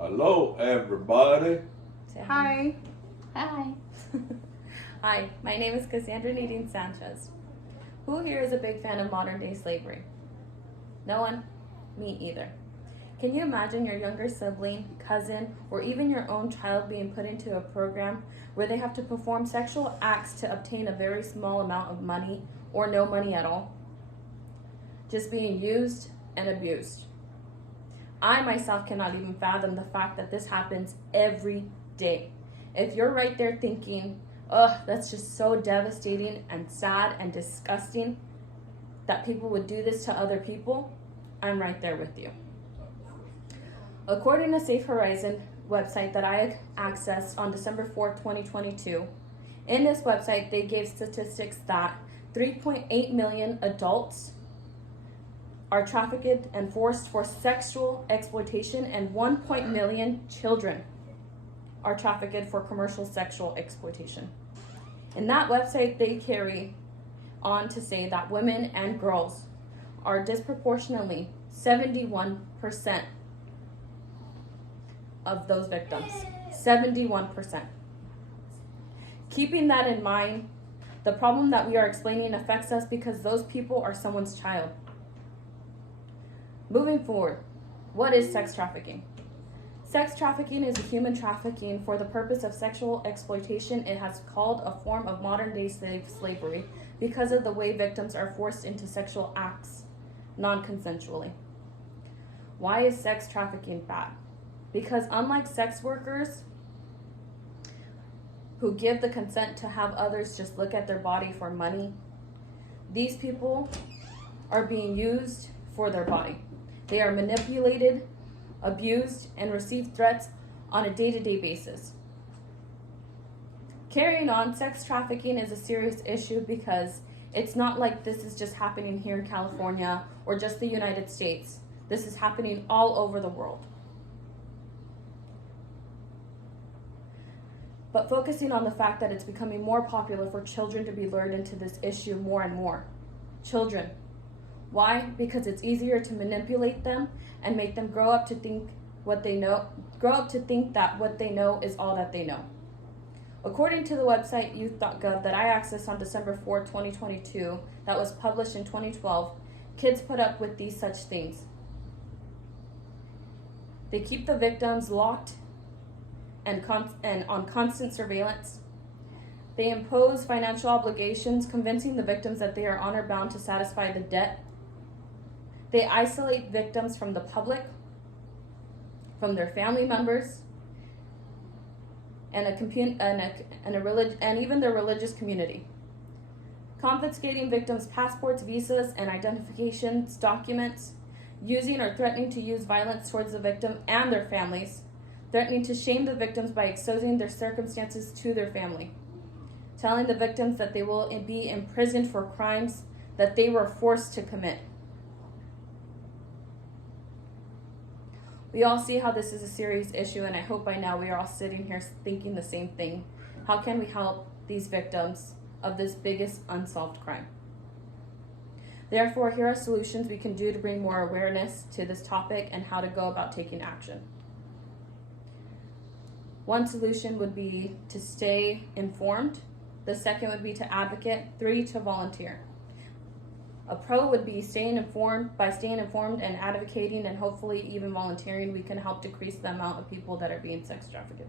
Hello, everybody. Say Hi. Hi. Hi, my name is Cassandra Nadine Sanchez. Who here is a big fan of modern day slavery? No one? Me either. Can you imagine your younger sibling, cousin, or even your own child being put into a program where they have to perform sexual acts to obtain a very small amount of money or no money at all? Just being used and abused. I myself cannot even fathom the fact that this happens every day. If you're right there thinking, ugh, that's just so devastating and sad and disgusting that people would do this to other people, I'm right there with you. According to Safe Horizon website that I accessed on December 4th, 2022, in this website they gave statistics that 3.8 million adults are trafficked and forced for sexual exploitation, and 1 million children are trafficked for commercial sexual exploitation. In that website, they carry on to say that women and girls are disproportionately 71% of those victims. 71%. Keeping that in mind, the problem that we are explaining affects us because those people are someone's child. Moving forward, what is sex trafficking? Sex trafficking is a human trafficking for the purpose of sexual exploitation. It has called a form of modern day slavery because of the way victims are forced into sexual acts non-consensually. Why is sex trafficking bad? Because unlike sex workers who give the consent to have others just look at their body for money, these people are being used for their body. They are manipulated, abused, and receive threats on a day-to-day basis. Carrying on, sex trafficking is a serious issue because it's not like this is just happening here in California or just the United States. This is happening all over the world. But focusing on the fact that it's becoming more popular for children to be lured into this issue more and more. Children. Why? Because it's easier to manipulate them and make them grow up to think that what they know is all that they know. According to the website youth.gov that I accessed on December 4, 2022, that was published in 2012, kids put up with these such things. They keep the victims locked and on constant surveillance. They impose financial obligations, convincing the victims that they are honor bound to satisfy the debt. They isolate victims from the public, from their family members, and even their religious community. Confiscating victims' passports, visas, and identifications documents, using or threatening to use violence towards the victim and their families, threatening to shame the victims by exposing their circumstances to their family, telling the victims that they will be imprisoned for crimes that they were forced to commit. We all see how this is a serious issue, and I hope by now we are all sitting here thinking the same thing. How can we help these victims of this biggest unsolved crime? Therefore, here are solutions we can do to bring more awareness to this topic and how to go about taking action. One solution would be to stay informed. The second would be to advocate. 3, to volunteer. A pro would be staying informed. By staying informed and advocating and hopefully even volunteering, we can help decrease the amount of people that are being sex trafficked.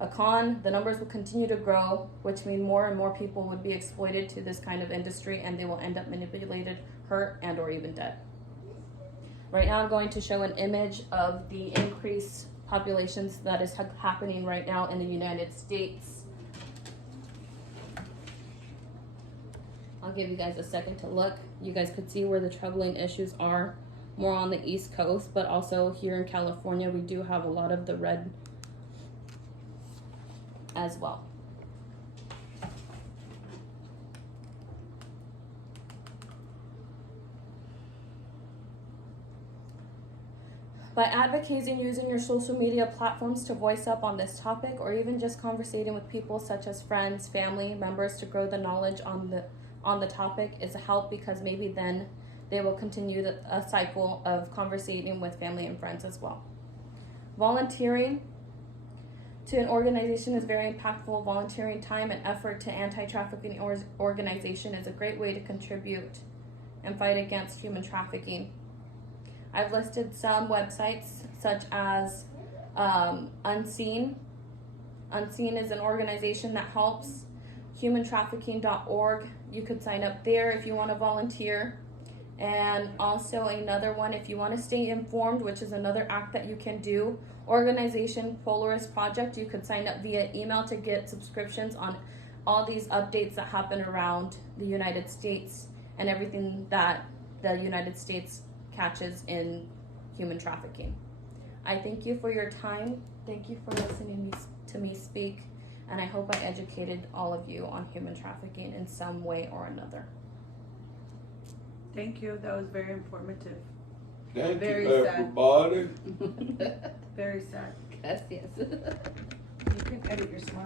A con, the numbers will continue to grow, which means more and more people would be exploited to this kind of industry and they will end up manipulated, hurt, and or even dead. Right now I'm going to show an image of the increased populations that is happening right now in the United States. I'll give you guys a second to look. You guys could see where the troubling issues are more on the East Coast, but also here in California, we do have a lot of the red as well. By advocating using your social media platforms to voice up on this topic, or even just conversating with people such as friends, family members to grow the knowledge on the topic is a help, because maybe then they will continue a cycle of conversating with family and friends as well. Volunteering to an organization is very impactful. Volunteering time and effort to anti-trafficking organization is a great way to contribute and fight against human trafficking. I've listed some websites such as Unseen. Unseen is an organization that helps. humantrafficking.org. You could sign up there if you want to volunteer. And also another one, if you want to stay informed, which is another act that you can do, organization Polaris Project. You could sign up via email to get subscriptions on all these updates that happen around the United States and everything that the United States catches in human trafficking. I thank you for your time. Thank you for listening to me speak, and I hope I educated all of you on human trafficking in some way or another. Thank you. That was very informative. Thank Very you, sad. everybody. Very sad. Gracias. You can edit your smile.